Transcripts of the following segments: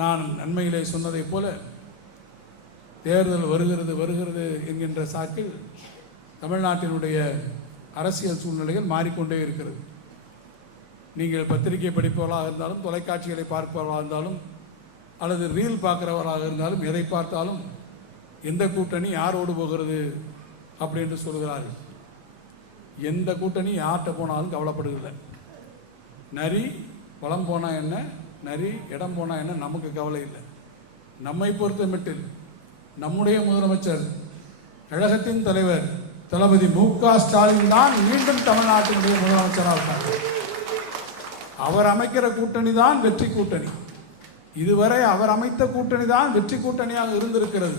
நான் நன்மையிலே சொன்னதைப் போல தேர்தல் வருகிறது என்கின்ற சாக்கில் தமிழ்நாட்டினுடைய அரசியல் சூழ்நிலைகள் மாறிக்கொண்டே இருக்கிறது. நீங்கள் பத்திரிகை படிப்பவர்களாக இருந்தாலும், தொலைக்காட்சிகளை பார்ப்பவர்களாக இருந்தாலும், அல்லது ரீல் பார்க்குறவராக இருந்தாலும், எதை பார்த்தாலும் எந்த கூட்டணி யாரோடு போகிறது அப்படின்னு சொல்கிறார்கள். எந்த கூட்டணி யார்கிட்ட போனாலும் கவலைப்படுகிறது. நரி வளம் போனால் என்ன, நரி இடம் போனால் என்ன, நமக்கு கவலை இல்லை. நம்மை பொறுத்த மட்டில் நம்முடைய முதலமைச்சர், கழகத்தின் தலைவர் தளபதி மு.க. ஸ்டாலின் தான் மீண்டும் தமிழ்நாட்டினுடைய முதலமைச்சராக இருக்கார். அவர் அமைக்கிற கூட்டணி தான் வெற்றி கூட்டணி. இதுவரை அவர் அமைத்த கூட்டணி தான் வெற்றி கூட்டணியாக இருந்திருக்கிறது.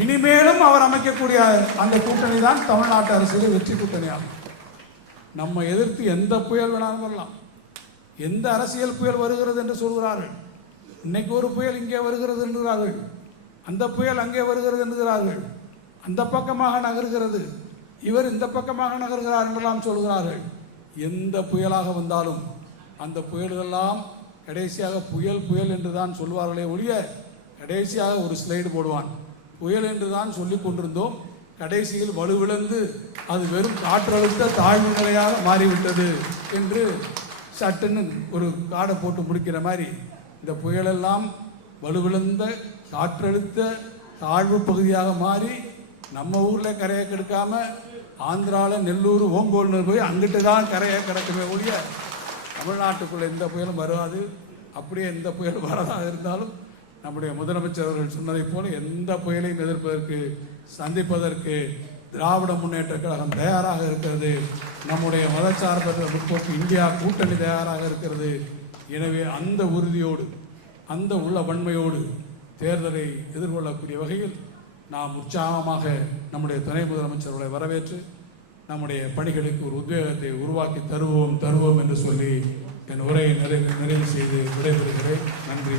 இனிமேலும் அவர் அமைக்கக்கூடிய அந்த கூட்டணி தான் தமிழ்நாட்டு அரசியல் வெற்றி கூட்டணியாகும். நம்ம எதிர்த்து எந்த புயல் வேணாலும் வரலாம். எந்த அரசியல் புயல் வருகிறது என்று சொல்கிறார்கள். இன்னைக்கு ஒரு புயல் இங்கே வருகிறது என்கிறார்கள், அந்த புயல் அங்கே வருகிறது என்கிறார்கள், அந்த பக்கமாக நகர்கிறது, இவர் இந்த பக்கமாக நகர்கிறார் என்றெல்லாம் சொல்கிறார்கள். எந்த புயலாக வந்தாலும் அந்த புயல்களெல்லாம் கடைசியாக புயல் புயல் என்று தான் சொல்வார்களே ஒழிய, கடைசியாக ஒரு ஸ்லைடு போடுவான், புயல் என்று தான் சொல்லி கொண்டிருந்தோம், கடைசியில் வலுவிழந்து அது வெறும் காற்றழுத்த தாழ்வு நிலையாக மாறிவிட்டது என்று சட்டுன்னு ஒரு காடை போட்டு முடிக்கிற மாதிரி இந்த புயலெல்லாம் வலுவிழந்த காற்றழுத்த தாழ்வு பகுதியாக மாறி நம்ம ஊரில் கரையை கெடுக்காம ஆந்திராவில் நெல்லூர் ஓங்கோல்னு போய் அங்கிட்டு தான் கரையை கிடக்குமே ஒழிய தமிழ்நாட்டுக்குள்ளே எந்த புயலும் வராது. அப்படியே எந்த புயலும் வரதாக இருந்தாலும் நம்முடைய முதலமைச்சர் அவர்கள் சொன்னதைப் போல எந்த புயலையும் எதிர்ப்பதற்கு, சந்திப்பதற்கு திராவிட முன்னேற்ற கழகம் தயாராக இருக்கிறது. நம்முடைய மதச்சார்பற்ற முற்போக்கு இந்தியா கூட்டணி தயாராக இருக்கிறது. எனவே அந்த உறுதியோடு, அந்த உள்ள வன்மையோடு தேர்தலை எதிர்கொள்ளக்கூடிய வகையில் நாம் உற்சாகமாக நம்முடைய துணை முதலமைச்சர்களை வரவேற்று நம்முடைய பணிகளுக்கு ஒரு உத்வேகத்தை உருவாக்கி தருவோம் என்று சொல்லி என் உரையை நிறைவு செய்து விடைபெறுகிறேன். நன்றி.